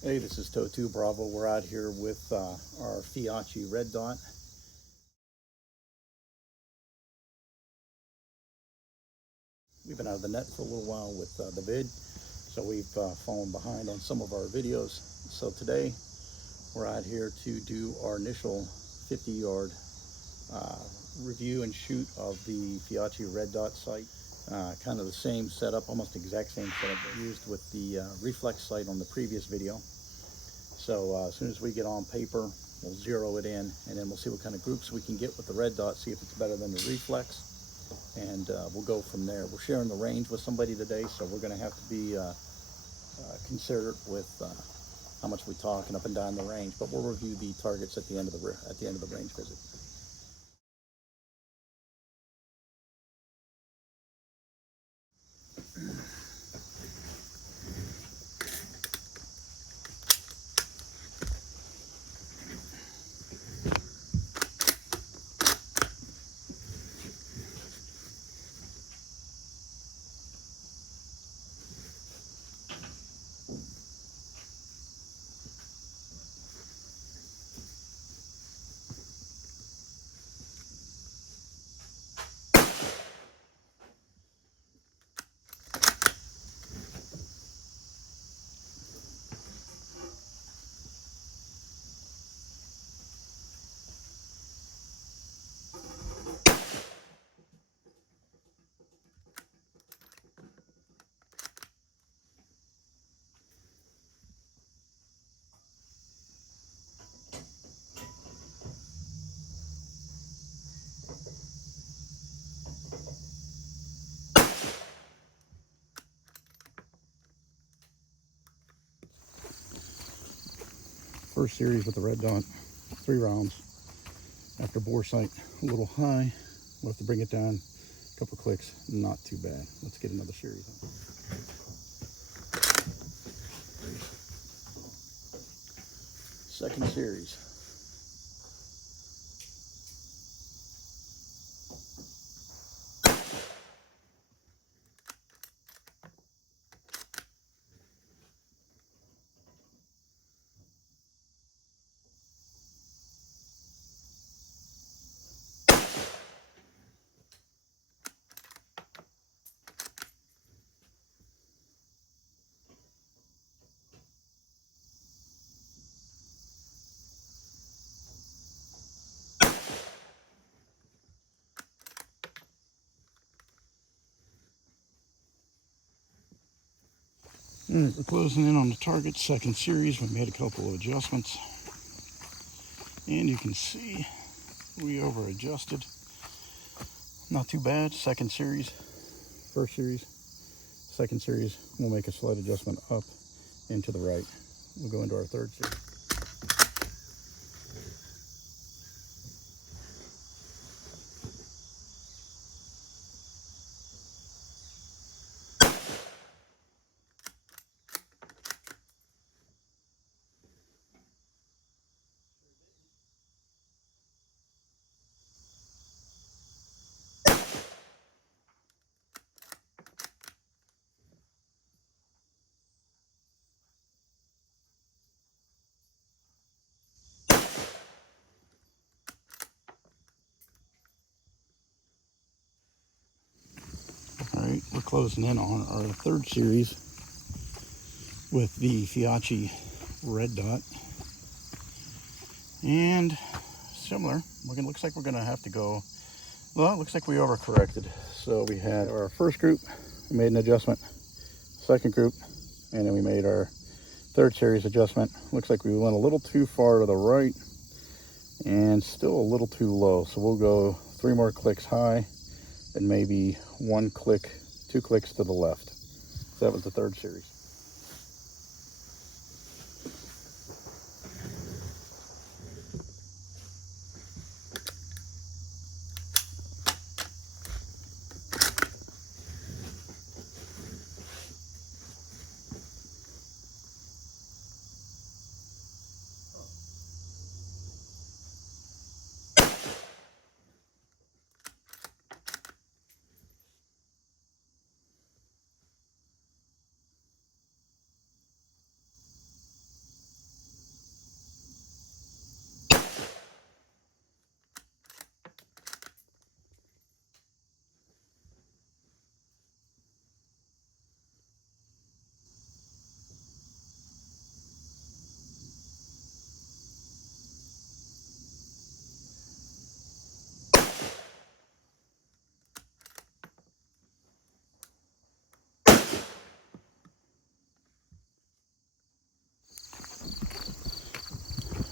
Hey, this is Totu Bravo. We're out here with our Feyachi red dot. We've been out of the net for a little while with the vid, so we've fallen behind on some of our videos. So today we're out here to do our initial 50-yard review and shoot of the Feyachi red dot sight. Kind of the same setup, almost the exact same setup used with the reflex sight on the previous video. So as soon as we get on paper, we'll zero it in, and then we'll see what kind of groups we can get with the red dot, see if it's better than the reflex, and we'll go from there. We're sharing the range with somebody today, so we're going to have to be considerate with how much we talk and up and down the range, but we'll review the targets at the end of the range visit. First series with the red dot, 3 rounds. After bore sight a little high, we'll have to bring it down a couple clicks. Not too bad. Let's get another series. Second series. All right, we're closing in on the target. Second series, we made a couple of adjustments, and you can see we over adjusted. Not too bad. Second series, first series, second series, we'll make a slight adjustment up and to the right. We'll go into our third series. All right, we're closing in on our third series with the Feyachi red dot, and similar. Looks like we're gonna have to go. Well, it looks like we overcorrected. So we had our first group, we made an adjustment. Second group, and then we made our third series adjustment. Looks like we went a little too far to the right and still a little too low. So we'll go 3 more clicks high and maybe 1 click, 2 clicks to the left. So that was the third series.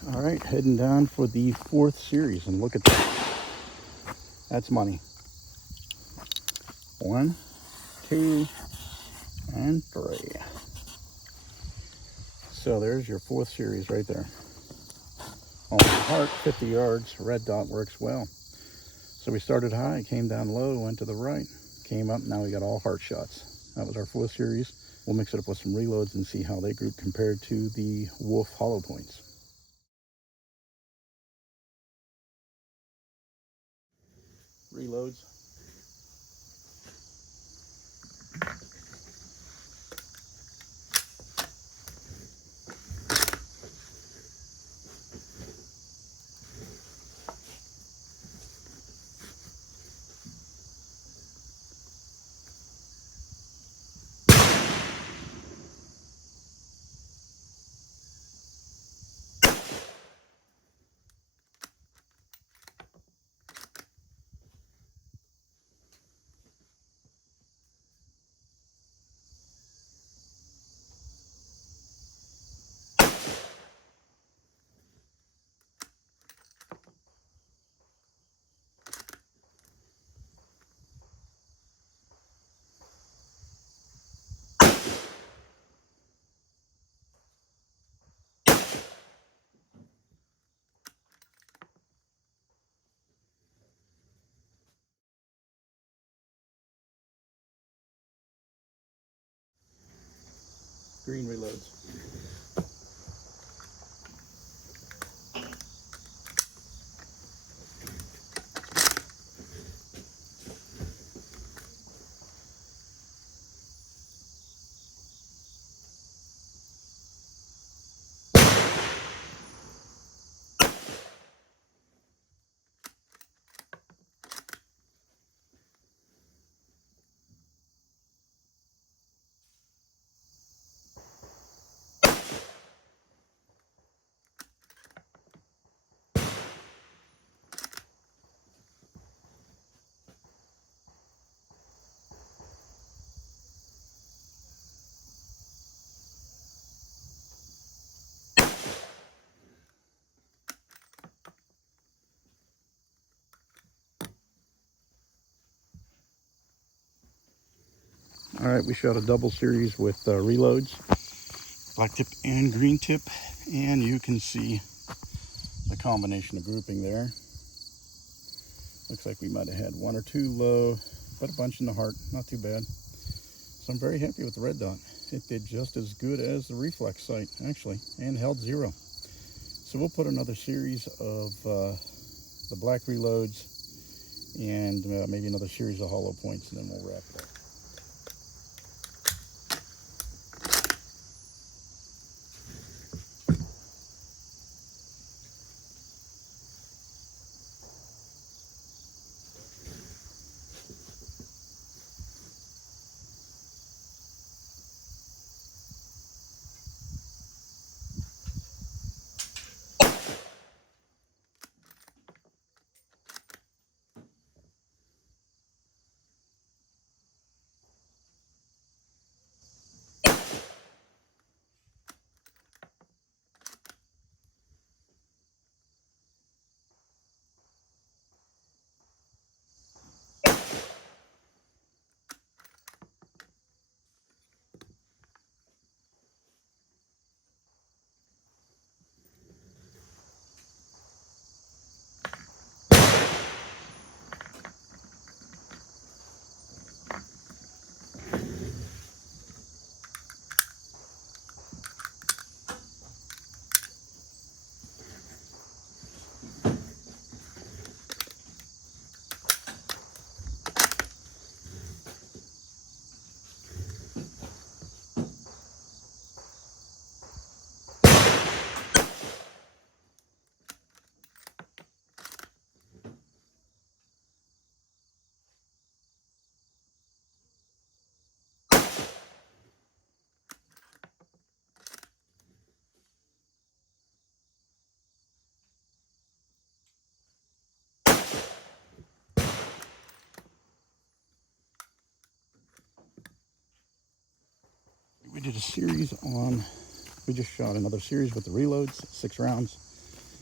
All right, heading down for the 4th series, and look at that. That's money. 1, 2, and 3. So there's your 4th series right there. On the heart, 50 yards, red dot works well. So we started high, came down low, went to the right, came up, now we got all heart shots. That was our 4th series. We'll mix it up with some reloads and see how they group compared to the Wolf hollow points. Reloads. Green reloads. All right, we shot a double series with reloads, black tip and green tip, and you can see the combination of grouping there. Looks like we might have had 1 or 2 low, but a bunch in the heart, not too bad. So I'm very happy with the red dot. It did just as good as the reflex sight, actually, and held 0. So we'll put another series of the black reloads and maybe another series of hollow points, and then we'll wrap it up. We did a series on, we just shot another series with the reloads, 6 rounds.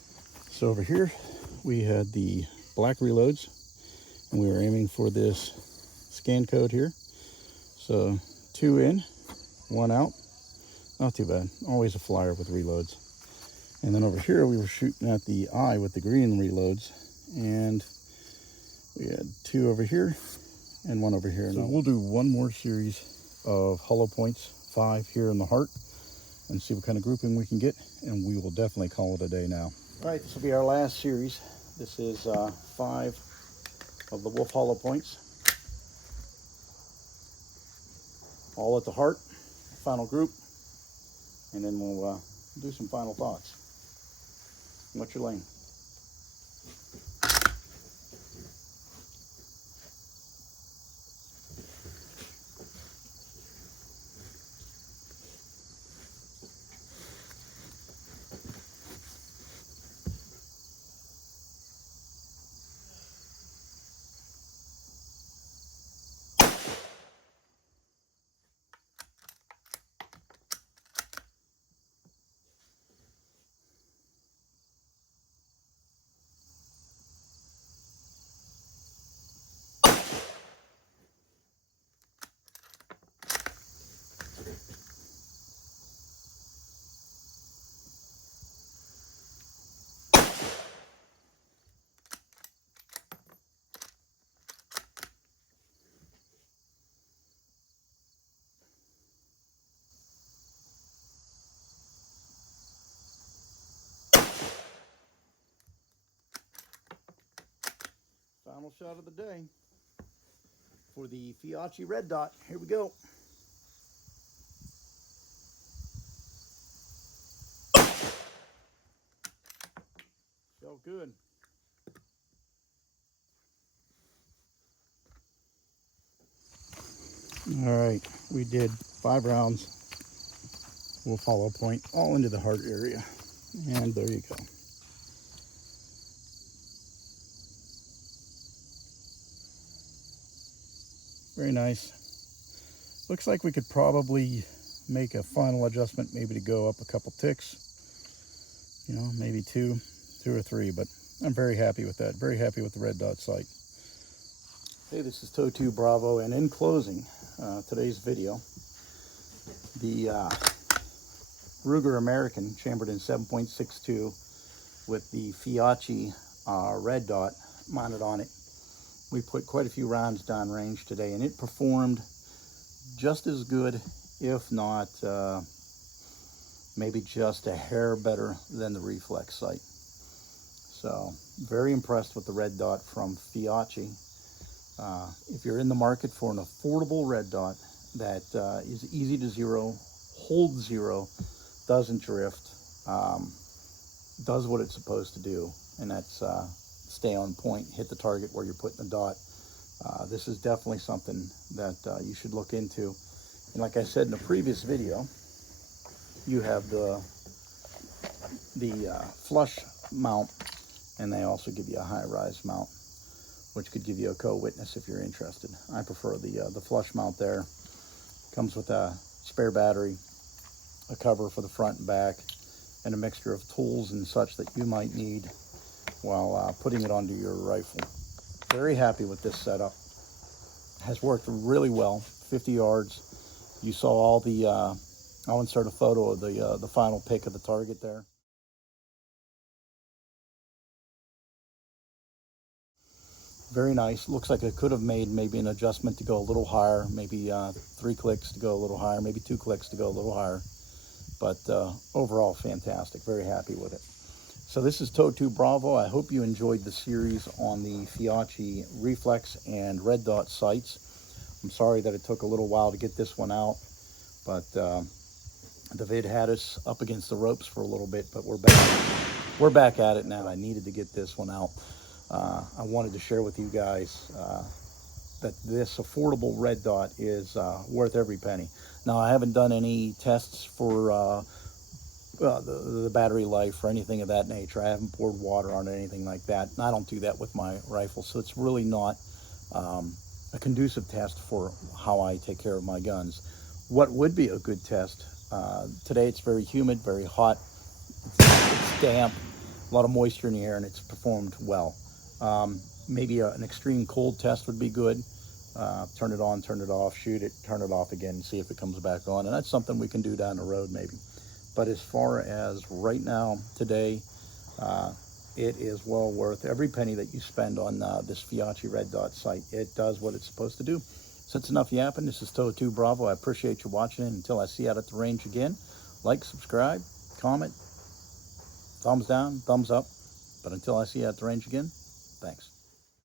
So over here we had the black reloads, and we were aiming for this scan code here. So 2 in, 1 out. Not too bad. Always a flyer with reloads. And then over here we were shooting at the eye with the green reloads, and we had 2 over here and 1 over here. So we'll do one more series of hollow points, 5 here in the heart, and see what kind of grouping we can get, and we will definitely call it a day now. All right, this will be our last series. This is 5 of the wolf hollow points, all at the heart, final group, and then we'll do some final thoughts. What's your lane? Final shot of the day for the Feyachi red dot. Here we go. Felt good. All right, we did 5 rounds. We'll follow point all into the heart area, and there you go. Very nice. Looks like we could probably make a final adjustment, maybe to go up a couple ticks, you know, maybe 2 or 3, but I'm very happy with that. Very happy with the red dot sight. Hey, this is Toe2 Bravo, and in closing today's video, the Ruger American chambered in 7.62 with the Feyachi red dot mounted on it. We put quite a few rounds down range today, and it performed just as good, if not maybe just a hair better than the reflex sight. So very impressed with the red dot from Feyachi. If you're in the market for an affordable red dot that is easy to zero, holds zero, doesn't drift, does what it's supposed to do, and that's stay on point, hit the target where you're putting the dot. This is definitely something that you should look into. And like I said in the previous video, you have the flush mount, and they also give you a high-rise mount, which could give you a co-witness if you're interested. I prefer the flush mount there. Comes with a spare battery, a cover for the front and back, and a mixture of tools and such that you might need while putting it onto your rifle. Very happy with this setup. Has worked really well. 50 yards. You saw all the, I'll insert a photo of the final pick of the target there. Very nice. Looks like it could have made maybe an adjustment to go a little higher, maybe 3 clicks to go a little higher, maybe 2 clicks to go a little higher. But overall, fantastic. Very happy with it. So this is Toe2 Bravo. I hope you enjoyed the series on the Feyachi reflex and red dot sights. I'm sorry that it took a little while to get this one out, but the vid had us up against the ropes for a little bit, but we're back. We're back at it now. I needed to get this one out. I wanted to share with you guys that this affordable red dot is worth every penny. Now, I haven't done any tests for the battery life or anything of that nature. I haven't poured water on it or anything like that. And I don't do that with my rifle, so it's really not a conducive test for how I take care of my guns. What would be a good test? Today it's very humid, very hot, it's damp. a lot of moisture in the air, and it's performed well. Maybe an extreme cold test would be good. Turn it on, turn it off, shoot it, turn it off again, see if it comes back on. And that's something we can do down the road maybe. But as far as right now, today, it is well worth every penny that you spend on this Feyachi Red Dot sight. It does what it's supposed to do. So that's enough yapping. This is Toe2 Bravo. I appreciate you watching it. Until I see you out at the range again, like, subscribe, comment, thumbs down, thumbs up. But until I see you at the range again, thanks.